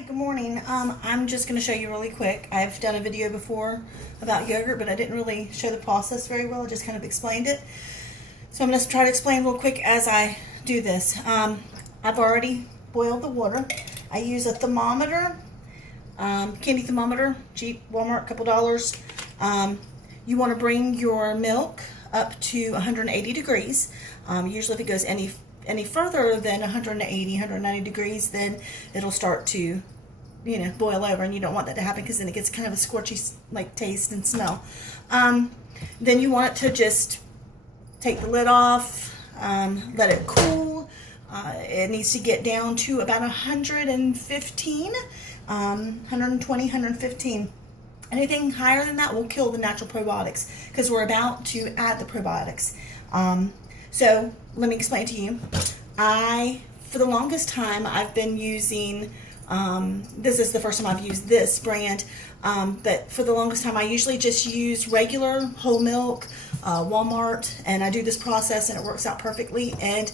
Hi, good morning. I'm just going to show you really quick. I've done a video before about yogurt, but I didn't really show the process very well. I just kind of explained it. So I'm going to try to explain real quick as I do this. I've already boiled the water. I use a thermometer, candy thermometer, cheap, Walmart, couple dollars. You want to bring your milk up to 180 degrees. Usually if it goes any further than 180, 190 degrees, then it'll start to, boil over, and you don't want that to happen because then it gets kind of a scorchy taste and smell. Then you want it to just take the lid off, let it cool. It needs to get down to about 115, 120, 115. Anything higher than that will kill the natural probiotics because we're about to add the probiotics. So let me explain to you. For the longest time, I've been using, this is the first time I've used this brand, but for the longest time I usually just use regular whole milk, Walmart, and I do this process and it works out perfectly. And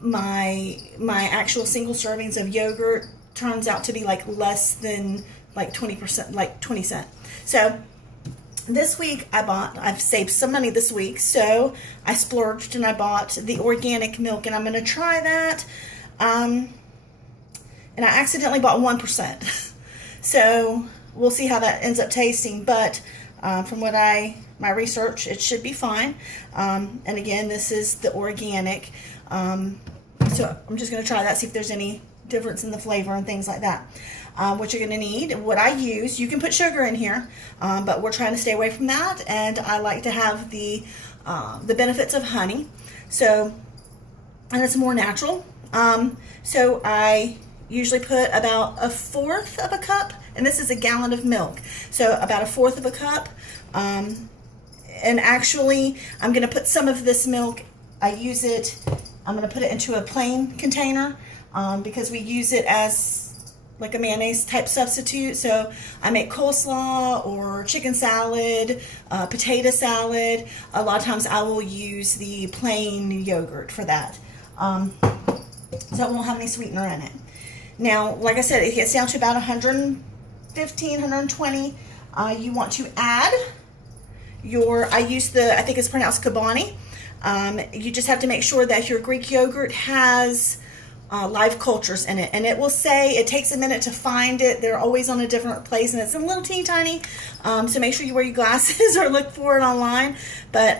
my actual single servings of yogurt turns out to be less than 20%, 20 cents. So this week I've saved some money this week, so I splurged and I bought the organic milk, and I'm going to try that. And I accidentally bought 1%. So we'll see how that ends up tasting, but from what my research, it should be fine. And again, this is the organic. So I'm just going to try that, see if there's any difference in the flavor and things like that. What you're going to need, what I use, you can put sugar in here, but we're trying to stay away from that, and I like to have the benefits of honey, so, and it's more natural. So I usually put about 1/4 of a cup, and this is a gallon of milk, so about 1/4 of a cup, and actually I'm going to put some of this milk, I'm going to put it into a plain container, because we use it as like a mayonnaise type substitute. So I make coleslaw or chicken salad, potato salad. A lot of times I will use the plain yogurt for that. So it won't have any sweetener in it. Now, like I said, it gets down to about 115, 120. You want to add I think it's pronounced Chobani. You just have to make sure that your Greek yogurt has live cultures in it, and it will say, it takes a minute to find it, they're always on a different place, and it's a little teeny tiny, so make sure you wear your glasses or look for it online. But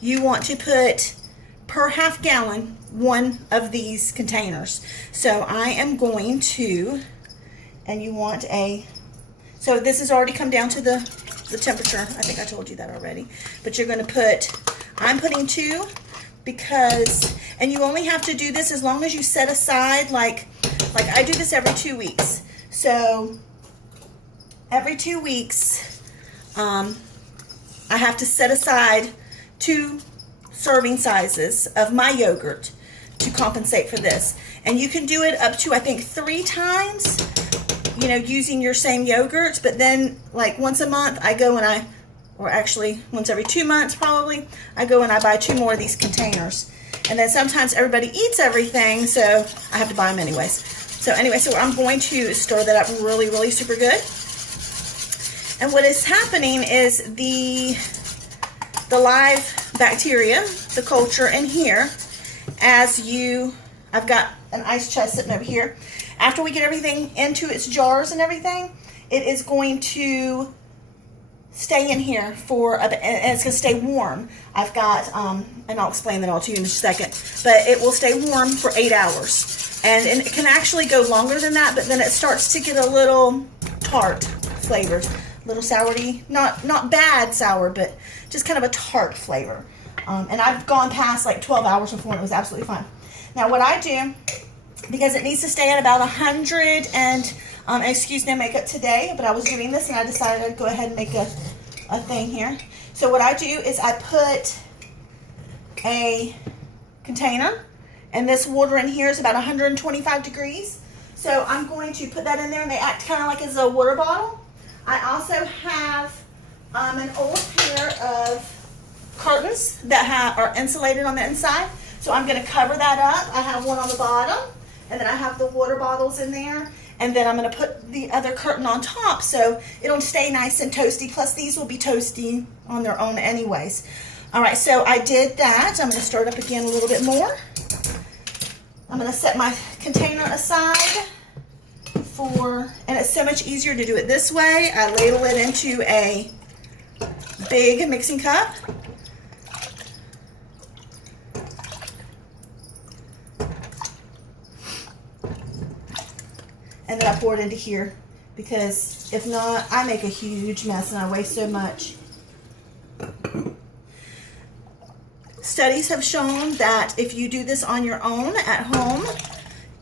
you want to put per half gallon one of these containers. So I am going to, and you want so this has already come down to the temperature. I think I told you that already, but you're going to I'm putting 2, because, and you only have to do this as long as you set aside, like I do this every 2 weeks. So every 2 weeks, I have to set aside 2 serving sizes of my yogurt to compensate for this. And you can do it up to, I think, 3 times, using your same yogurt. But then once a month I go and or actually once every 2 months probably, I go and I buy 2 more of these containers. And then sometimes everybody eats everything, so I have to buy them anyways. So anyway, so I'm going to stir that up really, really super good. And what is happening is the live bacteria, the culture in here, I've got an ice chest sitting over here. After we get everything into its jars and everything, it is going to stay in here and it's going to stay warm. I've got, and I'll explain that all to you in a second, but it will stay warm for 8 hours. And it can actually go longer than that, but then it starts to get a little tart flavored, a little sourty, not bad sour, but just kind of a tart flavor. And I've gone past 12 hours before, and it was absolutely fine. Now what I do, because it needs to stay at about 100 and, excuse no makeup today, but I was doing this and I decided I'd go ahead and make a thing here. So what I do is I put a container, and this water in here is about 125 degrees. So I'm going to put that in there, and they act kind of like as a water bottle. I also have an old pair of curtains that are insulated on the inside. So I'm going to cover that up. I have one on the bottom, and then I have the water bottles in there. And then I'm going to put the other curtain on top so it'll stay nice and toasty. Plus these will be toasty on their own anyways. All right, so I did that. I'm going to stir it up again a little bit more. I'm going to set my container aside and it's so much easier to do it this way. I ladle it into a big mixing cup. And then I pour it into here, because if not, I make a huge mess and I waste so much. Studies have shown that if you do this on your own at home,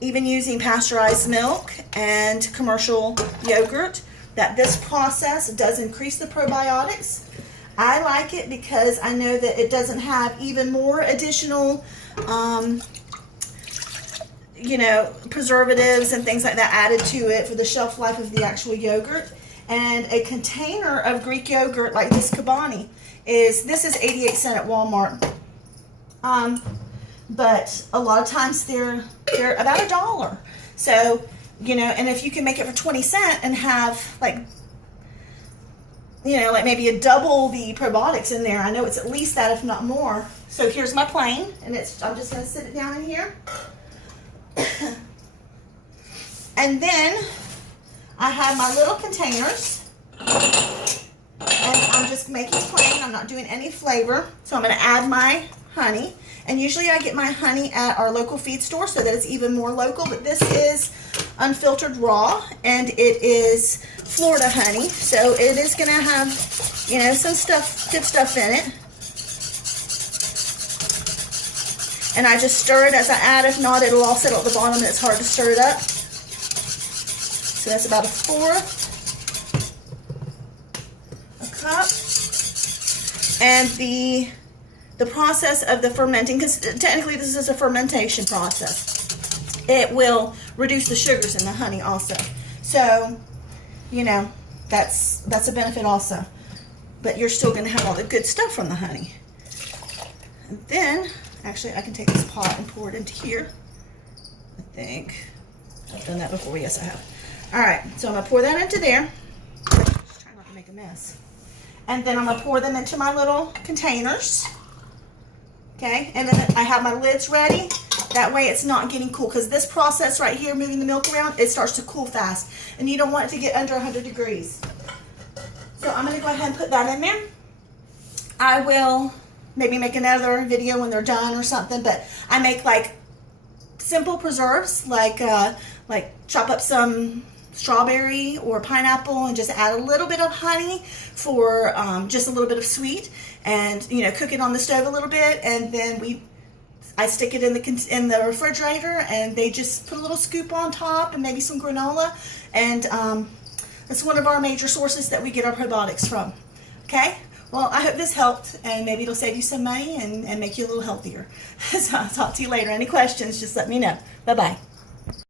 even using pasteurized milk and commercial yogurt, that this process does increase the probiotics. I like it because I know that it doesn't have even more additional preservatives and things like that added to it for the shelf life of the actual yogurt. And a container of Greek yogurt like this Chobani is 88 cents at Walmart. But a lot of times they're about $1. So, and if you can make it for 20 cents and have like maybe a double the probiotics in there, I know it's at least that, if not more. So here's my plane, and I'm just going to sit it down in here. And then I have my little containers, and I'm just making plain. I'm not doing any flavor. So I'm going to add my honey, and usually I get my honey at our local feed store so that it's even more local, but this is unfiltered raw, and it is Florida honey, so it is going to have some good stuff in it. And I just stir it as I add. If not, it'll all settle at the bottom and it's hard to stir it up. So that's about 1/4 cup. And the process of the fermenting, because technically this is a fermentation process, it will reduce the sugars in the honey also. So, that's a benefit also. But you're still going to have all the good stuff from the honey. And then, actually, I can take this pot and pour it into here. I think I've done that before. Yes, I have. All right, so I'm going to pour that into there. Just try not to make a mess. And then I'm going to pour them into my little containers. Okay, and then I have my lids ready. That way it's not getting cool, because this process right here, moving the milk around, it starts to cool fast. And you don't want it to get under 100 degrees. So I'm going to go ahead and put that in there. I will maybe make another video when they're done or something, but I make like simple preserves, like chop up some strawberry or pineapple and just add a little bit of honey for just a little bit of sweet, and cook it on the stove a little bit, and then I stick it in the refrigerator, and they just put a little scoop on top and maybe some granola, and it's one of our major sources that we get our probiotics from. Okay, well, I hope this helped, and maybe it'll save you some money and make you a little healthier. So I'll talk to you later. Any questions, just let me know. Bye-bye.